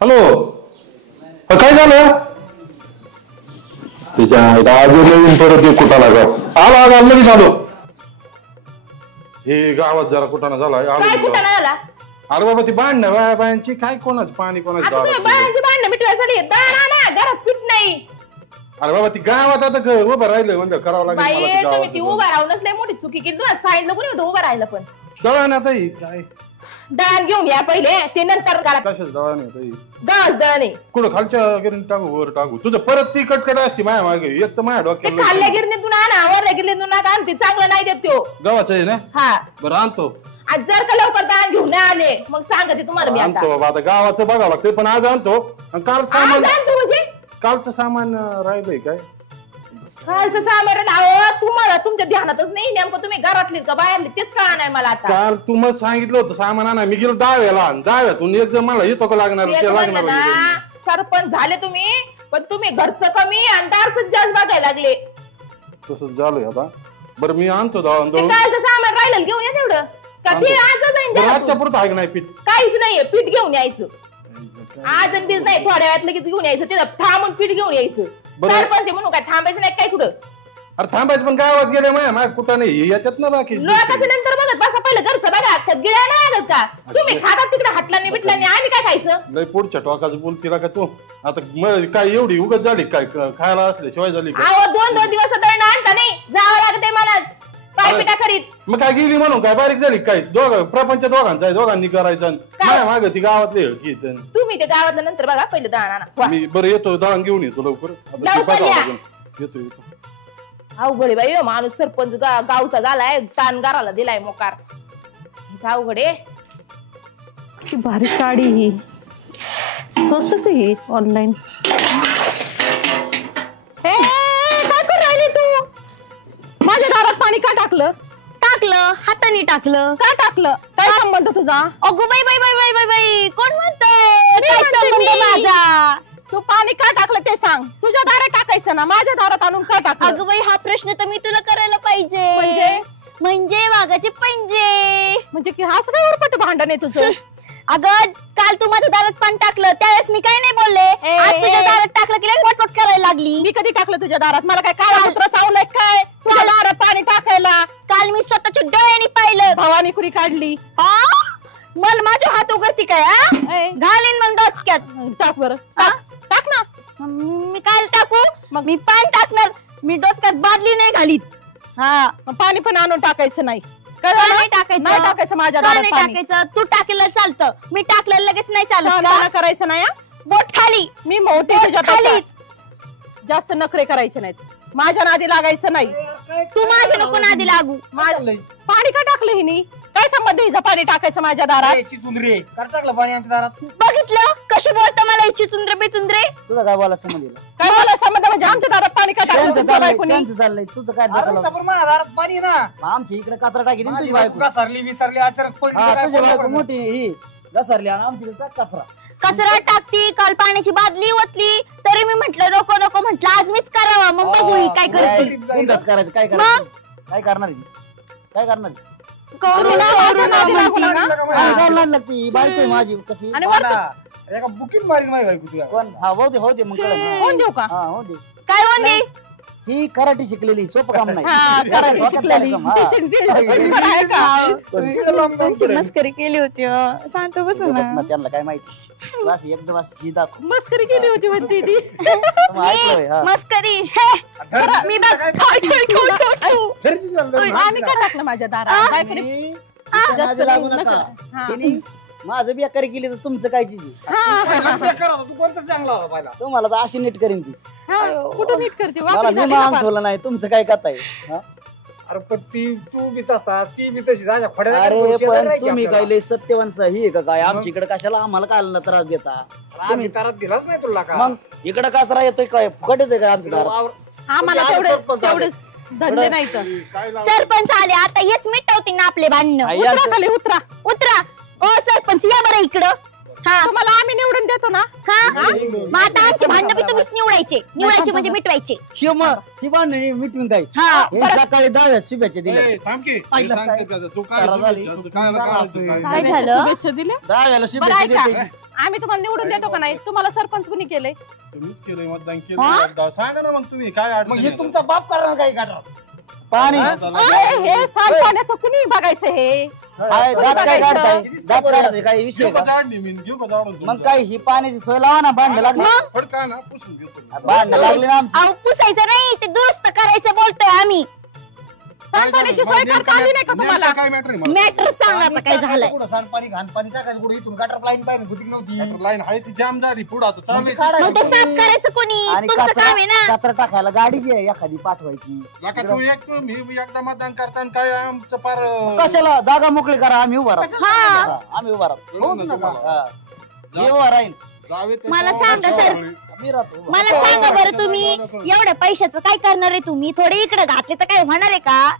Hello काय झालं त्याच्या आज नवीन परत एक कुठाला गाव आला आला लगेच आलो हे गावात जरा कुठाना झाला झाला अरे बाबा ती भांडणं बायांची काय कोणाच पाणी कोणाची भांडणं मिटवायला झाली घरात पीठ नाही अरे बाबा ती गावात आता उभं राहिलं म्हणजे करावं लागेल तुम्ही ती उभा राहूनच लय मोठी चुकी केली तुला सांगितलं कोणी होतं उभं राहिलं पण दळण आता काय दळण घेऊन या पहिले ते नंतर करा कशाच दळण आता दळण कुठं खालच्या गिरणीत टाकू वर टाकू तुझं परत ती कटकट असते माझ्या मागे एक तर माझ्या डोक्यात खाल्ल्या गिरणीतून आणा वरल्या गिरणीतून नका आणते चांगलं नाही देत तो गावाचं आहे ना हा बरं आणतो आज जर का लवकर दळण घेऊन नाही आले मग सांगते तुम्हाला मी आणतो बाबा आता गावाचं बघावं लागतं पण आज आणतो काल सामान म्हणजे कालचं सामान राहिलंय काय कालचं सामान तुम्हाला तुमच्या ध्यानातच नाही नेमकं तुम्ही घरातली का बाहेरली तेच कळणार नाही मला आता काल तू मग सांगितलं होतं सामान आणा मी गेलो दहाव्यातून एक जण मला येतो का लागणार सरपंच झाले तुम्ही पण तुम्ही घरचं कमी आणि दारच जास्त बघायला लागले तसंच झालंय आता बरं मी आणतो दळून कालचं सामान राहिलं घेऊन या तेवढं का ते आजच आजच्या पुरतं आहे नाही पीठ काहीच नाहीये पीठ घेऊन यायचं आज आणि बीज नाही थोड्या वेळात लगेच घेऊन यायचं तिथं थांबून पीठ घेऊन यायचं सरपंच म्हणून काय थांबायचं नाही काय कुठं अरे थांबायचं पण गावात गेले माया कुठं नाही येतात ना बाकी लोकांचं नंतर बघत बसा पहिलं घरचं बघा गिळा नाही लागत का तुम्ही खातात तिकडे हटलांनी बिटलांनी आम्ही काय खायचं लय पुढच्या टोकाचं बोल तिला का तू आता काय एवढी उगत झाली काय खायला असल्याशिवाय झाली अहो 2-2 दिवस दळण आणता नाही जावं लागते मला पायपिटा करीत मग काय गेली म्हणून काय बारीक झाली काय प्रपंच दोघांचा आहे दोघांनी करायचं माझ्या माग ती गावातली हळकी तुम्ही ते गावातल्या नंतर बघा पहिलं दळण आणा मी बरं येतो दळण घेऊन येतो लवकर येतो अवघड बाई माणूस सरपंच गावचा झालाय तानगाराला दिलाय मोकार अवघड की भारी साडी ही स्वस्तच आहे ही ऑनलाईन काय करू राहिली तू माझ्या दारात पाणी का टाकलं हाताने टाकलं का टाकलं काय संबंध तुझा अगो बाई बाई बाई बाई बाई बाई कोण म्हणतंय माझा तू पाणी का टाकलं ते सांग तुझ्या दारात टाकायचं ना माझ्या दारात आणून का टाकलं अगं बाई हा प्रश्न तर मी तुला करायला पाहिजे म्हणजे वाघाचे पंजे म्हणजे की हा सगळं उरपट भांडण आहे तुझं अगं काल तू माझ्या दारात पाणी टाकलं त्यावेळेस मी काही नाही बोलले आज तुझ्या दारात टाकलं की वटवट करायला लागली मी कधी टाकलं तुझ्या दारात मला काय काळा कुत्रा चावलंय काय तुझ्या दारात पाणी टाकायला काल मी स्वतःच्या डोळ्यांनी पाहिलं भावानी कुणी काढली मला माझ्या हात उघडती काय घालीन मग डोसक्यात टाक बरं टाक ना मी काय टाकू मग मी पाणी टाकणार मी डोसक्यात बादली नाही घालीत पाणी पण आणून टाकायचं नाही टाकायचं माझ्या टाकायचं तू टाकलेलं चालतं मी टाकलेलं लगेच नाही चालत करायचं नाही बोट खाली मी मोठी खाली जास्त नखरे करायचे नाहीत माझ्या नादी लागायचं नाही तू माझ्या नको नादी लागू पाणी का टाकलं हिनी काय संबंध हिचं पाणी टाकायचं माझ्या दारात टाकलं पाणी आमच्या दारात बघितलं कशी बोलतो मला इच्छी चुंद्रे बेचुंद्रे तुझा काय बोला संबंध काय मला संबंध म्हणजे आमच्या दारात पाणी का टाकलं चाललंय तुझं काय माझ्या दारात पाणी ना आमच्या इकडे कचरा टाकी तुझी बायको घसरली विसरली अचानक मोठी ही घसरली आमची कचरा कचरा टाकती काल पाण्याची बादली ओतली तरी मी म्हंटल नको नको म्हंटल आज मीच करावं मग बघू काय करते करायचं काय करायचं काय करणार काय करणार बायको माझी कशी बुकिंग मारीन माझी बायको तुला हो दे मग देऊ का काय म्हणली ही कराटे शिकलेली सोपं काम नाही मस्करी केली होती शांत बसून त्यांना काय माहिती एकदम अशी दाखव मस्करी केली होती म्हणते ती मस्करी मी आम्ही काय टाकलं माझ्या दारात लागू नका माझं बेकारी केली तर तुमचं काय चीज तू कोणता चांगला होता पहिला तुम्हाला तर अशी नीट करीन ती कुठं नीट करते मला मी मागवलं नाही तुमचं काय करताय अरे पण तू बी तसा ती बी तशी अरे पण तुम्ही काय लय सत्यवान ही का काय आमच्या इकडे कशाला आम्हाला काय त्रास देता आम्ही त्रास दिलाच नाही तुला मग इकडे कचरा येतोय काय फुकट येतोय काय आमच्या दारात आम्हाला तेवढंच धंदे नाही सरपंच आले आता हेच मिटवतील ना आपले भांडण उतरा उतरा ओ सरपंच या बरं इकडं हा. तुम्हाला आम्ही निवडून देतो ना. हा मग आता आमचे भांडण बी तुम्हीच निवडायचे म्हणजे मिटवायचे. ही भांडण मिटून काय हा हे सकाळी 10 शुभेच्छा दिल्या ए, थांब की. हे ऐकलं सांगते त्याचं. तू काय जरा झाली. काय काय झालं? शुभेच्छा दिल्या. 10 बरं शुभेच्छा ऐका, दिल्या आम्ही तुम्हाला निवडून देतो का नाही? तुम्हाला सरपंच कुणी केलंय? तुम्हीच केलंय मतदान हा? केलं एकदा. सांगा ना मग तुम्ही काय मग अडचण हे आहे? तुमचा बाप करणार काही गाठा पाणी हे सांडपाण्याचं कुणी बघायचं हे? काय दात काय काढताय दात काढताय काही विषय घेऊ का का झाडणी मी? घेऊ का झाडून मग तुमचं? काय ही पाण्याची सोय लावा ना भांडण लागली फडका ना पुसून घेतो मी. भांडण लागली ना आमची अहो पुसायचं नाही ते दुरुस्त करायचं बोलतोय आम्ही. सांडपाण्याची सोय करता आली नाही का तुम्हाला? नेमकं काय मॅटर आहे मला? मॅटर सांग आता काय झालंय. कुठं सांडपाणी घाणपाणी टाकायचं कुठं इथून गटर लाईन पाहिजे होती नव्हती लाईन आहे ती जाम झाली पुढं आता चालू काढायचं. मग ते साफ करायचं कोणी? आणि तुमचं काम आहे ना. कचरा टाकायला गाडी बी आहे एखादी पाठवायची लाका तू एक मी एकदा मतदान करताना काय आमचं पार कशाला जागा मोकळी करा आम्ही उभा राहतो हा. आम्ही उभा राहतो कळलं ना तुम्हाला? हा. मी उभा राहीन जावे ते मला जावं सांगा लागतं सर. आवळी. मी राहतो उभा. मला सांगा बरं तुम्ही एवढ्या पैशाचं काय करणार आहे तुम्ही? थोडे इकडे घातले तर काय होणार आहे का?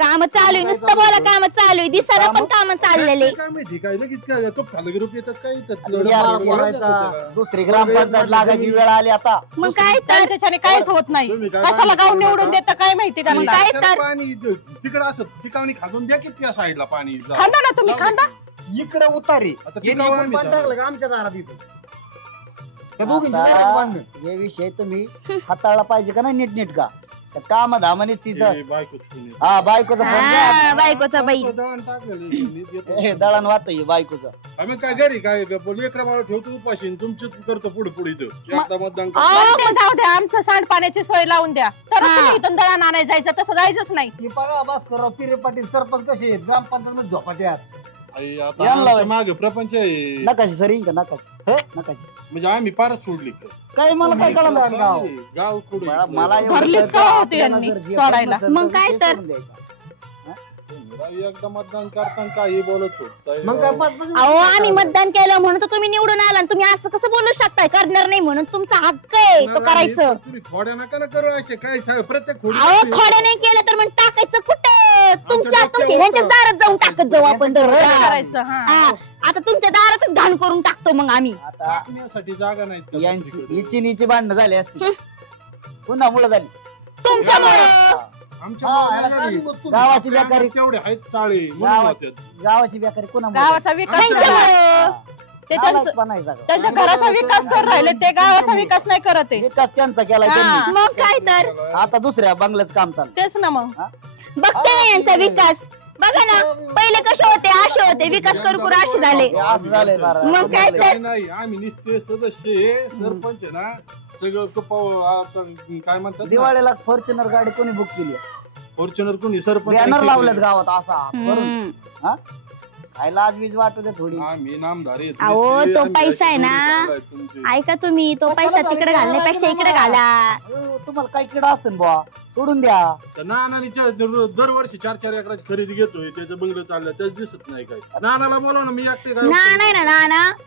काम चालू आहे नुसतं बोला काम चालू आहे दिसायला पण काम चाललेले. काय माहिती काय लगेच काय कप खालं ग्रुप येतात काय येतात यार बोलायचा दुसरी ग्रामपंचायत लागायची वेळ आली आता मग काय तर त्यांच्याच्याने काहीच होत नाही. तुम्ही काय कशाला गाव माहिती निवडून का? देतं काय माहिती का? मग काय तर? पाणी तिकडे असं ठिकाणी खाजून द्या की त्या साईडला पाणी जा. खांदा ना तुम्ही खांदा. इकडे उतारी आता यांनी टिकावं इकडून आम्ही पाणी तर. टाकलं का आमच्या दारात इथं त्या दोघींची दारात भांडणं. हे विषय तुम्ही हाताळला पाहिजे का नाही नीटनीटका त्या काम धामानीच तिथं ए, बायको ठेवून ये. हा बायकोचा फोन हा, बायकोचा बाई. तो दळण टाकलेलं आहे, मी देतो. हे दळण वाटत बायकोचा आम्ही काय घरी काय लेकरा बाळा ठेवतो उपाशी आणि तुमचीच करतो पुढे पुढे इथं एकदा मतदान करतो. अहो, मग जाऊ द्या आमचं सांडपाण्याची सोय लावून द्या. तर हा. तुम्ही इथून दळण आणायला जायचं तसं जायचंच नाही. हे बघा भास्करराव पिरे पाटील सरपंच कसे आहेत ग्रामपंचायत मध्ये झोपाट्यात आई, आता यायला आमच्या लावाय. मागे प्रपंच आहे नकाशी सर का नकाशी नकाशी म्हणजे आम्ही फारच सोडली काय मला काय कळलं गाव गाव कुठे मला एवढं भरलीच कळतं, का होती आपल्याला यांनी जर जे सोडायला? नसेल मग तर काय ते तर? सोडून द्यायचं. एकदा मतदान करताना काही बोलत होत मग काय पाच- अहो आम्ही मतदान केलं म्हणून तर तुम्ही निवडून आला आणि तुम्ही असं कसं बोलू शकताय? करणार नाही म्हणून तुमचा हक्क आहे तो करायचं. तुम्ही थोड्या नका ना करू असे काय प्रत्येक खोडी अहो खोडं नाही केलं तर मग टाकायचं कुठे? तुमच्या ह्यांच्याच दारात जाऊन टाकत जाऊ आपण दररोज. करायचं. हा. हा, आता तुमच्या दारातच घाण करून टाकतो मग आम्ही. आता टाकण्यासाठी जागा नाही का यांची दुसरीकडे? हिची नीची भांडणं झाली असती पुन्हा मुलं झाली तुमच्यामुळे आमच्या हा, मुलाला याला झाली. गावाची आपल्या बेकारी अंगात तेवढे आहेत चाळे म्हणून गावात- होत्यात. गावाची बेकारी कोणा गावाचा विकास त्यांच्यामुळं. ते त्यांच्या घराचा विकास करून राहिले ते गावाचा विकास नाही करत आहे. विकास त्यांचा केलाय हा. त्यांनी. मग काय तर आता दुसऱ्या बंगल्याचं काम चालू तेच ना मग. बघते ना यांचा विकास. बघा ना पहिले कसे होते असे होते विकास करू करू असे झाले. असं झालंय जरा. मग काय तर? नाही, नाही आम्ही निस्ते सदस्य आहे, सरपंच आहे ना सगळं आता काय म्हणतात ना, दिवाळीला फॉर्च्युनर गाडी कोणी बुक केली फॉर्च्युनर कोणी सरपंच बॅनर केली. लावलेत गावात असा करून हम्म. हा खायला आज वीज वाटू दे थोडी आम्ही नामधार आहेत. अहो, निस्ते तो आम्ही पैसा आहे अशी ना. चाललाय तुमची. ऐका तुम्ही तो पैसा तिकडे घालण्यापेक्षा इकडे घाला. अहो, तुम्हाला काय किडा असेल बुवा सोडून द्या तर नानानीच्या दरवर्षी 4-4 एकराची खरेदी घेतोय त्याचं बंगलं चाललं त्याच दिसत नाही काय नानाला बोलव ना मी एकटे काय नाही ना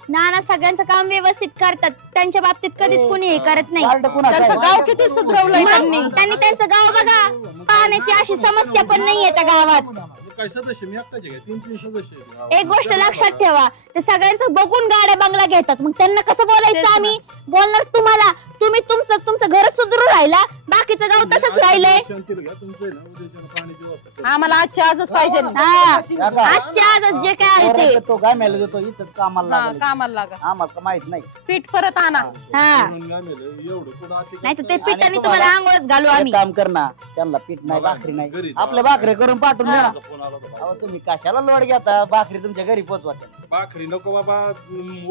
नाना सगळ्यांचं काम व्यवस्थित करतात. त्यांच्या बाबतीत कधीच कोणी हे करत नाही. कार्ड कुणाचं त्यांचं आहे? गाव किती सुधरवलंय त्यांनी. मग त्यांनी त्यांचं गाव बघा. पाण्याची अशी समस्या पण नाहीये त्या गावात. काय सदस्य मी एकटाच आहे 3-3 सदस्य आहेत गावात. एक गोष्ट लक्षात ठेवा ते सगळ्यांचं बघून गाड्या बंगला घेतात. मग त्यांना कसं बोलायचं आम्ही? बोलणार तुम्हाला. तुम्ही तुमचं घर सुधरू राहिला बाकीचं गाव तसंच राहिलंय. शांतीला घ्या, तुमचं आहे ना, उद्याच्याला पाण्याची व्यवस्था करू. आम्हाला आजच्या आजच पाहिजे. हा काका, आजच्या आजच जे काय आहे ते. तो काय मेला देतो इथंच कामाला हा, लागले. कामाला लागा. आम्हाला माहित नाही पीठ परत आणा. हा म्हणून काय मेलं, एवढं कुठं आती नाही तर ते करताय? पिठाने तुम्हाला आंघोळच घालू एक आम्ही. काम कर ना त्यांना पीठ नाही भाकरी घरी नाही जा. आपल्या भाकरी करून पाठवून द्या ना. माझा फोन आला होता. अहो तुम्ही कशाला लोड घेता भाकरी तुमच्या घरी पोचवा भाकरी नको बाबा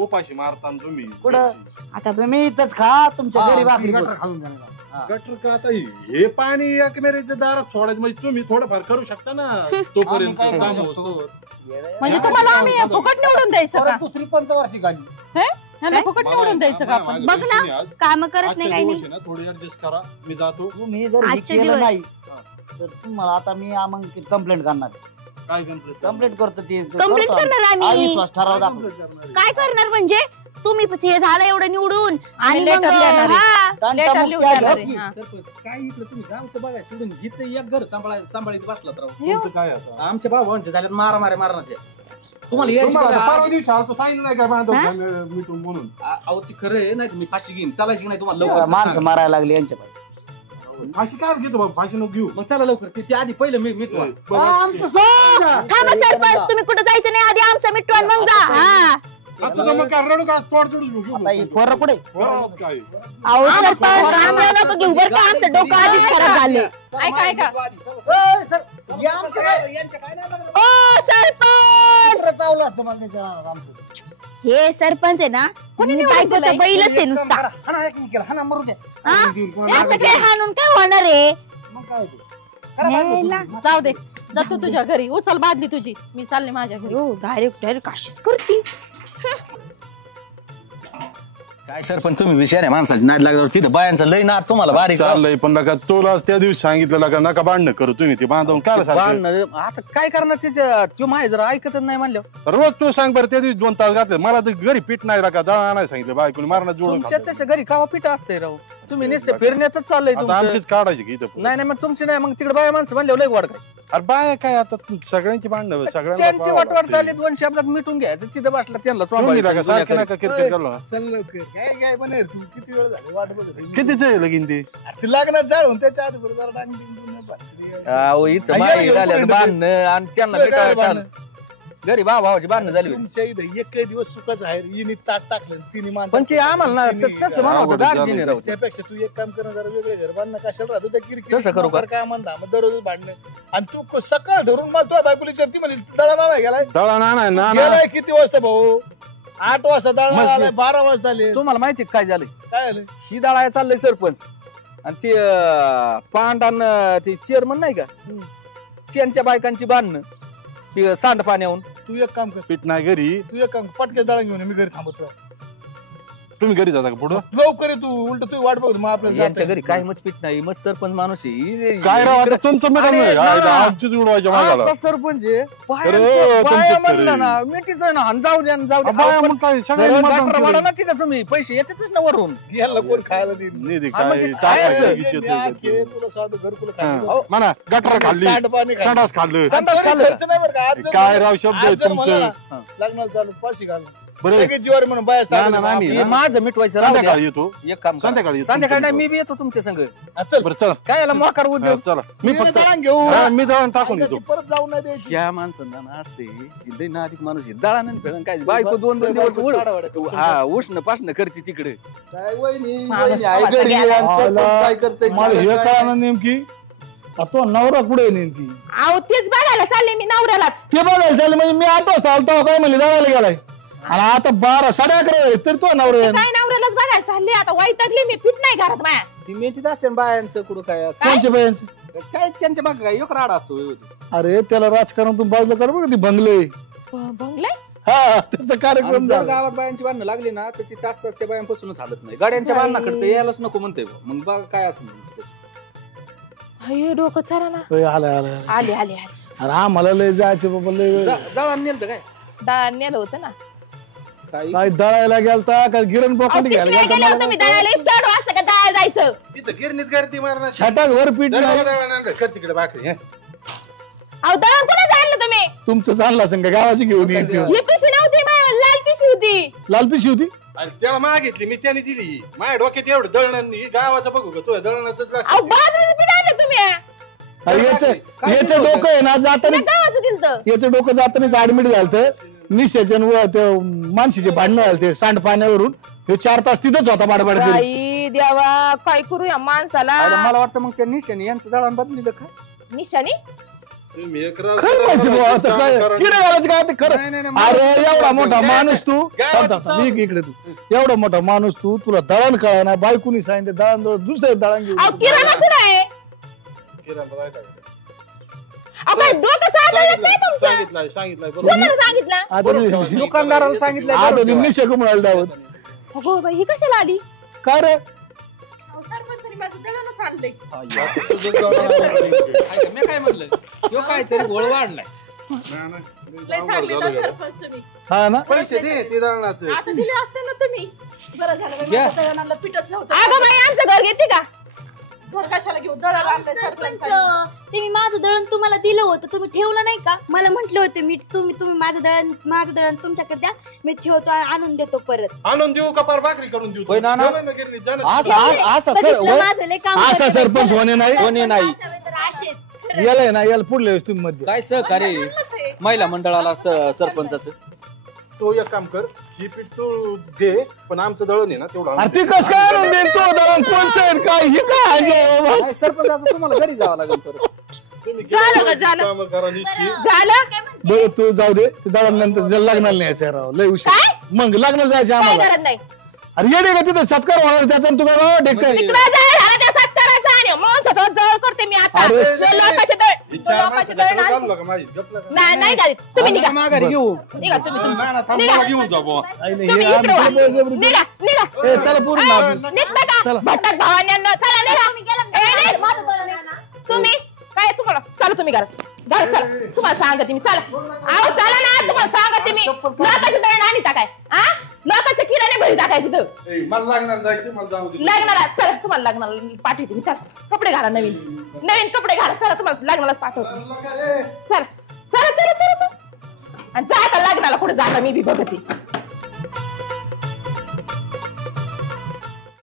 उपाशी मारता ना तुम्ही कुठं? आता तुम्ही इथंच खा तुमच्या घरी भाकरी पोचवा. गटर का आता हे पाणी एकमेरीच्या दारात सोडायचं म्हणजे तुम्ही थोडंफार करू शकता ना तोपर्यंत आम्ही काय काम करू होतं. म्हणजे तुम्हाला आम्ही फुकट निवडून द्यायचं का? दुसरी पंचवार्षिक गाडी हे? ह्यांना फुकट निवडून द्यायचं का आपण? बघ ना. काम करत नाही काही नाही. ना थोडे ऍडजस्ट करा मी जातो तुम्ही जर हे आजचे केलं दिवस. नाही तर तुम्हाला आता मी आमंत्रित कंप्लेंट करणार काय कंप्लीट कंप्लेंट करतो ते कंप्लीट करणार आम्ही. अविश्वास ठराव दाखव काय करणार म्हणजे तुम्ही हे झालं एवढं निवडून आणि letter मग लिहिणार आहे. हा लेटर लिहून देणार आहे. हा. काय इकडे तुम्ही गावचं बघाय सोडून इथं एक घर सांभाळीत बसला तर तुमचं काय आता आमच्या भावांचे झाल्यात मारामारे मारण्याचे तुम्हाला यायची का? परवा दिवशी आलतो सांगितलं नाही का बांधव मिटून म्हणून. अहो ती खरं आहे ना मी फाशी घेईन चालायची नाही तुम्हाला लवकर माणसं मारायला लागली यांच्या पायी. फाशी काय घेतो बाबा फाशी नको घेऊ. मग चला लवकर ती आधी पहिलं मी हो थांबा सरपंच तुम्ही कुठे जायचं नाही आधी आमचा मिटवा मग जा. हा असं तर मग काय रडू का तोड घेऊ आता ही पोरं कुठे काय अहो सरपंच आमचं नको घेऊ बरं का आमचं डोकं आधीच खराब झालं. ऐका ऐका ओ सरपंच हे सरपंच आहे ना बायकोचा बैलच आहे नुसता. असं काय हाणून काय होणार आहे. जाऊ दे जा तू तुझ्या घरी उचल बादली तुझी मी चालले माझ्या घरी. डायरेक्ट काशीच करती. काय सर पण तुम्ही विषय नाही माणसाची नाद लागल्यावर तिथं बायांचं लय नाद तुम्हाला बारीक चाललंय पण नका तुला त्या दिवशी सांगितलं नका भांडणं करू तुम्ही ते बांधवून काय बांधणं आता काय करणार त्याच्या तो माय जरा ऐकतच नाही म्हणलं रोज तू सांग बरं त्या दिवशी 2 तास घातले मला तर घरी पीठ नाही राखा दळा आणायला सांगितलं बायकोनी मारणार तुमच्या जोडून तशा घरी कावा पीठ असते राव तुम्ही नुसते फिरण्यातच चाललंय आता तुमचं. आमचीच काढायची की इथं नाही मग तुमची नाही मग तिकडे बाया माणसं म्हणले लय वाढ काय अरे बाय काय आता सगळ्यांची भांडणं त्यांची वाटवाट झाली 2 शब्दात मिटून घ्यायचं तिथं बसला त्यांना सारखं नका क्रिकेट करलो चल लवकर काय काय पण किती वेळ झाली वाट बघत होती. कितीच आहे लगीन ते ती लागणार जाळून त्याच्या आधी बरोबर जरा डांग डिंग डिंग बाटली. अहो इथं बाई झाल्या बांधणं आणि त्यांना काय मिटायचं बांधणं? घरी भावाची बांधणं झाली होती. तुमच्या इथं एकही दिवस सुखाच आहे हिने ताट टाकलं तिने माणसं पण ते आम्हाला ना तसं म्हणा होतं दार्जिलिंग राहू त्यापेक्षा तू एक काम कर जरा वेगळे घर बांधणं कशाला राहतो त्या किरकिर तसं करू का? काय म्हणता मग दररोज भांडणं आणि तू सकाळ धरून मला तुझ्या बायकोली ती म्हणे दळा नाना गेलाय दळा ना ना गेलाय किती वाजता भाऊ 8 वाजता दळा मस्त. आलाय 12 वाजता आले तुम्हाला माहिती काय झालं काय झालं ही दाळाय चाललंय सरपंच आणि ते पांडान ते चेअरमन नाही का त्यांच्या बायकांची बांधणं ते सांड पाण्याहून तू एक काम कर पीठ नाही घरी तू एक काम पटके दळा घेऊन ये, मी घरी थांबतो तुम्ही घरी जाता का पुढं लवकर ये तू उलट तू वाट बघ मग आपल्याला यांच्या घरी काही मच पीठ नाही मग सरपंच माणूस आहे. काय राव आता तुमचं अरे मॅडम ना. आमचीच उडवायच्या मागाला असा सरपंच आहे. अरे, बाया तुमचंच म्हणलं तरी. ना मिठीच ना आणि जाऊ द्या आणि जाऊ द्या बाया अहो, मग काय पण सगळ्यांनी सरळ मतदान गटर केलं. वाढा ना तिथं तुम्ही पैसे येतेच ना वरून याला कोण खायला देईल नाही ते हा, मग काय ते टाकायचं खायचं. विषय घे, ते. तुला साधं घरकुलं हा. खायला. म्हणा गटर खाल्ली सांडपाणी खाल्लं. संडास खाल्लं संडास आणि खाल्लं. खर्च नाही बरं का? आज जर काय म्हणलं- राव शब्द आज आहे जर म्हणलं तुमचं ना, लग्नाला चालू पाचशे घाल बरं लगेच जीवावर म्हणून बाया नाही, नाही, सांगायचं, नाही, हे माझं मिटवायचं राहू द्या. संध्याकाळी येतो एक काम करा. संध्याकाळी येतो संध्याकाळी नाही तुमच्या मी बी येतो तुमच्या संग हा, चल बरं चला काय याला मोकार हा, उद्योग चला मी फक्त दळण घेऊ हा, मी दळण टाकून येतो परत जाऊन नाही द्यायची या माणसांना ना असे लय नादिक माणूस आहे. दळा नाही फेडण काय बायको 2-2 दिवस हा उष्ण पाष्ण करते तिकडे काय वहिनी माणूस वहिनी आहे कवाचा घरी गेला. आणि सरपंच काय करतंय मला हे काय कळालं नेमकी तो नवरा कुठे नेमकी अहो तेच बघायला चालले मी नवऱ्यालाच. ते बघायला चालले म्हणजे मी 8 वाजता आलतो काय म्हणले दळायला गेलाय आणि आता 12 11:30 तरी तो नवरा ते काय नवऱ्यालाच बघायला चालले आता वैतागली मी पीठ नाही घरात माया. ती मेथीत असेल बायांचं कुठं काय असं कोणच्या बायांचं काय त्यांच्या मागे काय एक राडा असतो अरे त्याला राजकारण तू बाजूला कर बघ ती बंगले बंगलाय हा त्याचा कार्यक्रम जर झाला गावात बायांची बांधणं लागली ना तर ती तास त्या बायांपासूनच हालत नाही गाड्यांच्या बांधणाकडे यायलाच नको म्हणते मग बघा काय असं हे डोकं चरा ना. तो आलाय आलाय आले आले आले अरे आम्हाला लय जायचं बाबा लय वेळ दळण नेलं काय डाळ नेलं होतं ना. काय दळायला गेलता का गिरण अहो, बोकांडी तिकडे घ्यायला गेले होते मी दळायला इतकं वाजता का दळायला जायचं. तिथं गिरणीत गर्दी मारणार छटाक वर पीठ नाही. कर तिकडे भाकरी हं. अहो दळण कुठे जायला तुम्ही. तुमचं चालला संग गावाची घेऊन येईल ती. ही पिशी नव्हती माझ्या लाल पिशी होती. लाल पिशी होती आणि त्याला मागितली मी त्याने दिली माझ्या डोक्यात एवढं दळण ही गावाचं बघू का तुझ्या दळणाचं अहो बाजरीचं पीठ आणलं तुम्ही. याचं डोकं आहे ना मी जाताना गावाचं दिलतं. याचं डोकं जातानाच ऍडमिट झालं निशाच्या माणसाचे भांडणं झालते सांड पाण्यावरून हे 4 तास तिथंच होता बाडबाड करीत. बाई देवा काय करू या माणसाला. मला वाटतं मग त्या निशाने यांचं दळण बदलिलं का निशाणी खरं माहिती बुवा, आता काय किडे घालायचं काय ते खरं. अरे एवढा मोठा माणूस तू इकडे तू एवढा मोठा माणूस तुला दळण कळा ना बायकोनी सांगितलं दळण दुसरं दळण घेऊन अहो किराणा कुठं आहे. आपण डोकं साधलं नाही तुमचं. सांगितलंय कोणाला सांगितलं. आता दुकानदाराला सांगितलं आता निशे म्हणाल दावत अगो बाई ही कशाला आली. काय रे सरपंचानी माझं दळणच आणलंय. मी काय म्हणलं तो काहीतरी गोळ वाढलाय लय चांगले ना सरपंच तुम्ही. हा ना पैसे दे ते दळणाचं आता दिले असते ना तुम्ही. बरं झालं बाई, घ्या. माझं दळणाला पीठच नव्हतं. अगं बाई आमचं घर घेते का. कशाला घेऊ दळण आणलंय सरपंच सरपंच. ते मी माझं दळण तुम्हाला दिलं होतं तुम्ही ठेवलं नाही का मला म्हटलं होतं मी तुम्ही माझं दळण तुमच्याकडे द्या मी ठेवतो आणून देतो परत आणून देऊ का पार भाकरी करून देऊ होय ना, ना. जेवण गिरणी, जाणं. असं बघितलं माझं लय काम असा करते सरपंच बाई. होणे नाही कोणी नाही असेच खरं. याला ना याला पुढल्या वेळेस तुम्ही मध्ये काय सहकार्य महिला मंडळाला सरपंचाचं तो एक काम कर ही पीठ तू दे पण आमचं दळण आहे ना तेवढं आणून अरे ती कस काय आणून देईन तो दळण कोणचं आहे काय हे काय आहे? काय सरपंच आता तुम्हाला घरी जावं लागेल परत दे. तुम्ही झालं का, झालं? कामं करा नुसती. झालं बरं तू जाऊ दे ते दळण नंतर लग्नाला न्यायचं राव लय उशीर मग लग्नाला जायचं काय आम्हाला करत नाही अरे येडे का तिथं सत्कार होणार त्याचा आणि तू काय बाबा ढेक काय म्हणजे- तिकडं जाय झाला त्या सत्काराचा आणि माणसाचा जवळ करते मी आता अरे, जो लोकांचे दळ ही चार लोकांचे माणसं दळ कशाला चालू का माझी गपला का? नाही गाडी तुम्ही निघा माघारी घेऊ निघा तुम्ही ना, ना, थांब, निघा. मला घेऊन जा बुवा. आई नाही, तुम्ही हे इकडे वा. आमचं बळजबरी- निघा निघा ए, चला पूर्ण अहो, निघता का चला. भटक भावांना चला निघा ए, निघ. तुम्ही काय तुम्हाला चला तुम्ही घरात चला तुम्हाला सांगते मी चला अहो चला ना तुम्हाला सांगते मी लोकांचे दळण आणि टाकाय हा लोकांच्या किराणे भरी टाकायचे तिथं ए, मला लागणार जायचं मला जाऊ दे. लग्नाला चला तुम्हाला लग्नाला पाठवते मी चला कपडे घाला नवीन नवीन कपडे घाला चला तुम्हाला लग्नालाच पाठवते चला चला चला चला चला आणि जा आता लग्नाला कुठे जाता मी बी बघते